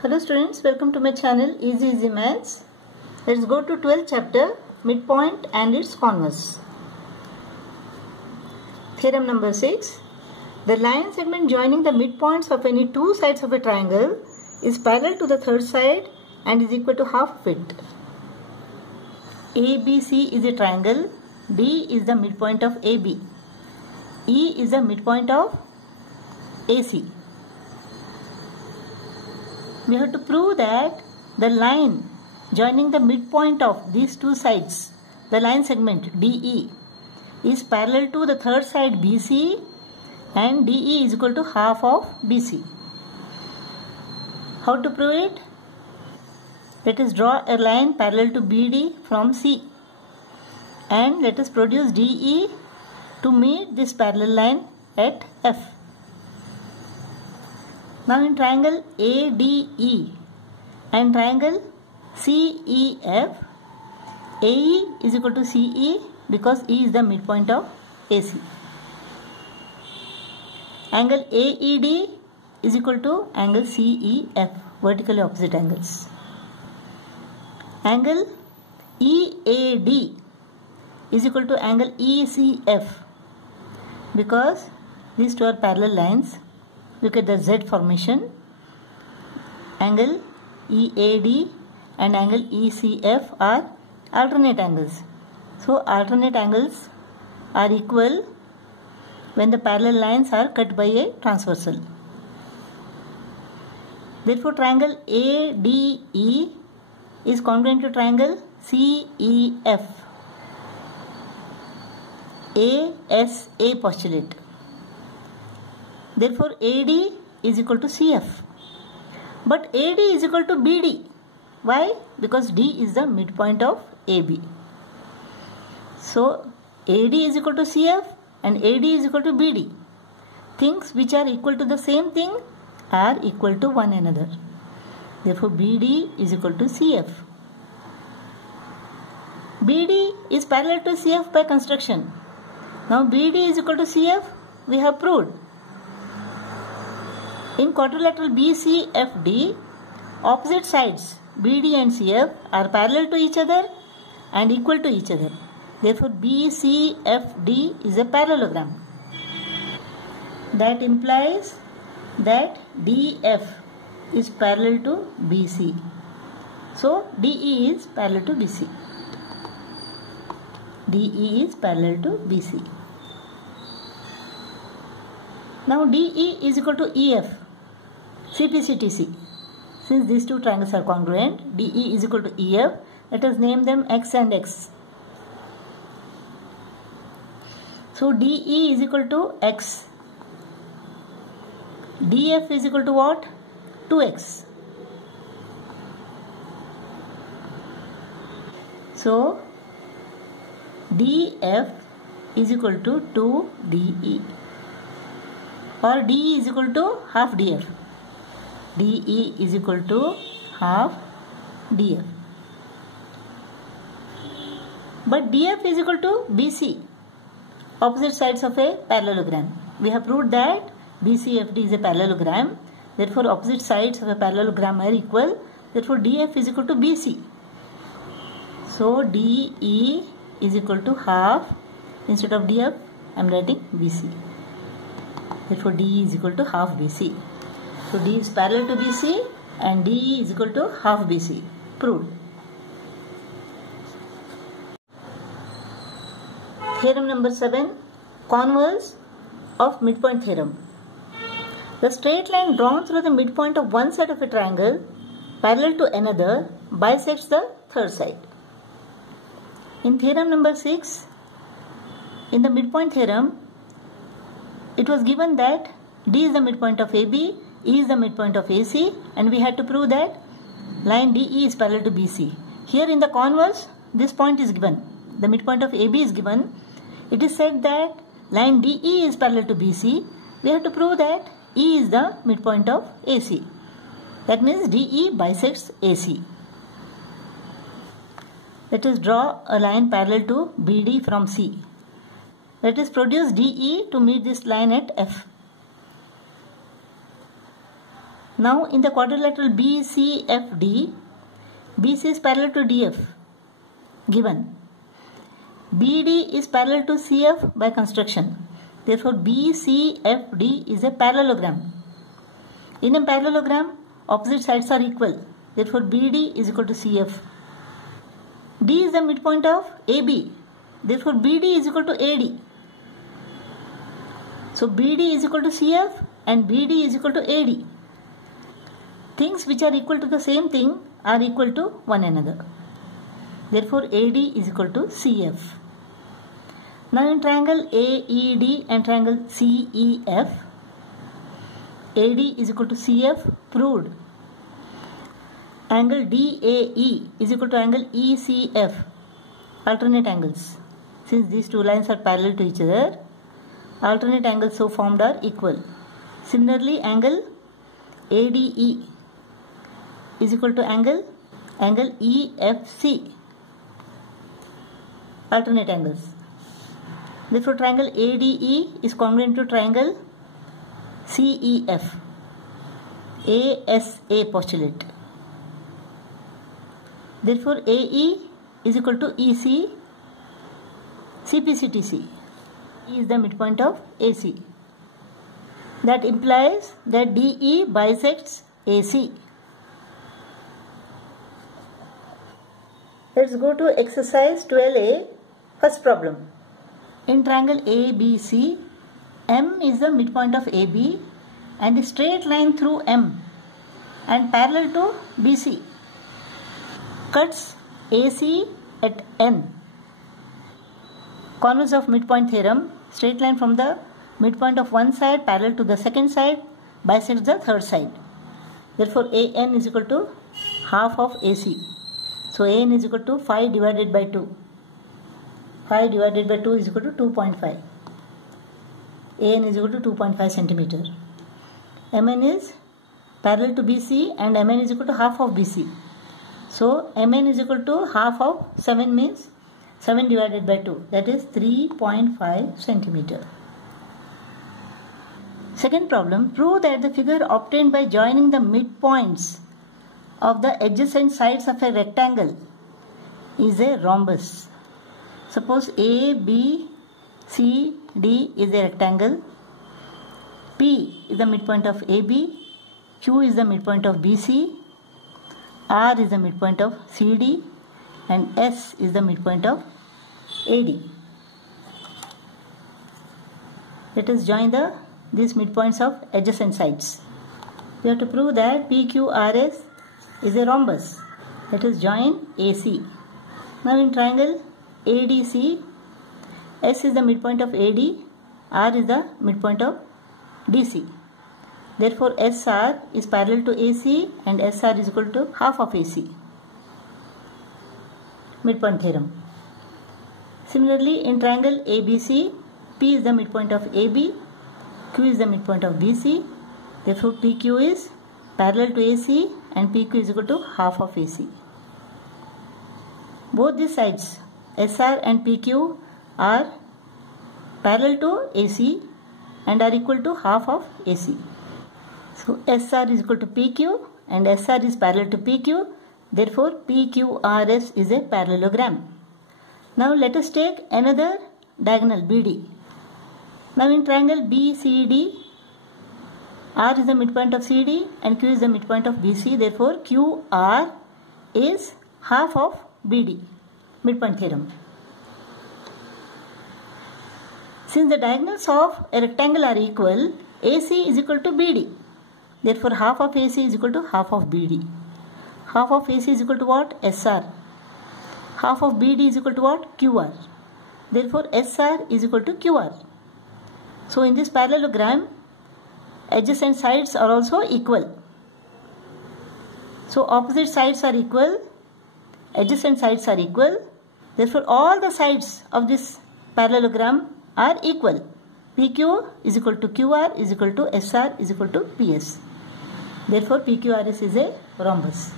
Hello students, welcome to my channel Easy Maths. Let's go to 12th chapter, midpoint and its converse. Theorem number 6. The line segment joining the midpoints of any two sides of a triangle is parallel to the third side and is equal to half of it. ABC is a triangle, D is the midpoint of AB, E is the midpoint of AC. We have to prove that the line joining the midpoint of these two sides, the line segment DE, is parallel to the third side BC and DE is equal to half of BC. How to prove it? Let us draw a line parallel to BD from C and let us produce DE to meet this parallel line at F. Now in triangle ADE and triangle CEF, AE is equal to CE because E is the midpoint of AC. Angle AED is equal to angle CEF, vertically opposite angles. Angle EAD is equal to angle ECF because these two are parallel lines. Look at the Z formation. Angle EAD and angle ECF are alternate angles. So alternate angles are equal when the parallel lines are cut by a transversal. Therefore triangle ADE is congruent to triangle CEF. ASA postulate. Therefore, AD is equal to CF. But AD is equal to BD. Why? Because D is the midpoint of AB. So, AD is equal to CF and AD is equal to BD. Things which are equal to the same thing are equal to one another. Therefore, BD is equal to CF. BD is parallel to CF by construction. Now, BD is equal to CF, we have proved. In quadrilateral BCFD, opposite sides BD and CF are parallel to each other and equal to each other. Therefore, BCFD is a parallelogram. That implies that DF is parallel to BC. So, DE is parallel to BC. DE is parallel to BC. Now, DE is equal to EF. CPCTC. Since these two triangles are congruent, DE is equal to EF. Let us name them X and X. So DE is equal to X. DF is equal to what? 2X. So DF is equal to 2DE. Or DE is equal to half DF. DE is equal to half DF. But DF is equal to BC, opposite sides of a parallelogram. We have proved that BCFD is a parallelogram. Therefore, opposite sides of a parallelogram are equal. Therefore, DF is equal to BC. So, DE is equal to half. Instead of DF, I am writing BC. Therefore, DE is equal to half BC. So, D is parallel to BC and DE is equal to half BC. Proved. Theorem number 7. Converse of midpoint theorem. The straight line drawn through the midpoint of one side of a triangle parallel to another bisects the third side. In theorem number 6, in the midpoint theorem, it was given that D is the midpoint of AB, E is the midpoint of AC, and we had to prove that line DE is parallel to BC. Here in the converse, this point is given. The midpoint of AB is given. It is said that line DE is parallel to BC. We have to prove that E is the midpoint of AC. That means DE bisects AC. Let us draw a line parallel to BD from C. Let us produce DE to meet this line at F. Now in the quadrilateral BCFD, BC is parallel to DF given. BD is parallel to CF by construction. Therefore BCFD is a parallelogram. In a parallelogram, opposite sides are equal. Therefore BD is equal to CF. D is the midpoint of AB. Therefore BD is equal to AD. So BD is equal to CF and BD is equal to AD. Things which are equal to the same thing are equal to one another. Therefore AD is equal to CF. Now in triangle AED and triangle CEF, AD is equal to CF proved. Angle DAE is equal to angle ECF, alternate angles. Since these two lines are parallel to each other, alternate angles so formed are equal. Similarly, angle ADE is equal to angle EFC, alternate angles. Therefore triangle ADE is congruent to triangle CEF, ASA postulate. Therefore AE is equal to EC, CPCTC. E is the midpoint of AC. That implies that DE bisects AC. Let's go to exercise 12A, first problem. In triangle ABC, M is the midpoint of AB and a straight line through M and parallel to BC cuts AC at N. Converse of midpoint theorem, straight line from the midpoint of one side parallel to the second side bisects the third side. Therefore AN is equal to half of AC. So AN is equal to 5 divided by 2. 5 divided by 2 is equal to 2.5. AN is equal to 2.5 centimeter. MN is parallel to BC and MN is equal to half of BC. So MN is equal to half of 7 means 7 divided by 2, that is 3.5 centimeter. Second problem, prove that the figure obtained by joining the midpoints of the adjacent sides of a rectangle is a rhombus. Suppose A, B, C, D is a rectangle. P is the midpoint of AB, Q is the midpoint of BC, R is the midpoint of CD and S is the midpoint of AD. Let us join these midpoints of adjacent sides. We have to prove that PQRS is a rhombus. Let us join AC. Now in triangle ADC, S is the midpoint of AD, R is the midpoint of DC. Therefore SR is parallel to AC and SR is equal to half of AC. Midpoint theorem. Similarly in triangle ABC, P is the midpoint of AB, Q is the midpoint of BC. Therefore PQ is parallel to AC and PQ is equal to half of AC. Both these sides SR and PQ are parallel to AC and are equal to half of AC. So SR is equal to PQ and SR is parallel to PQ. Therefore PQRS is a parallelogram. Now let us take another diagonal BD. Now in triangle BCD, R is the midpoint of CD and Q is the midpoint of BC. Therefore QR is half of BD. Midpoint theorem. Since the diagonals of a rectangle are equal, AC is equal to BD. Therefore half of AC is equal to half of BD. Half of AC is equal to what? SR. Half of BD is equal to what? QR. Therefore SR is equal to QR. So in this parallelogram, adjacent sides are also equal. So opposite sides are equal, adjacent sides are equal. Therefore all the sides of this parallelogram are equal. PQ is equal to QR is equal to SR is equal to PS. Therefore PQRS is a rhombus.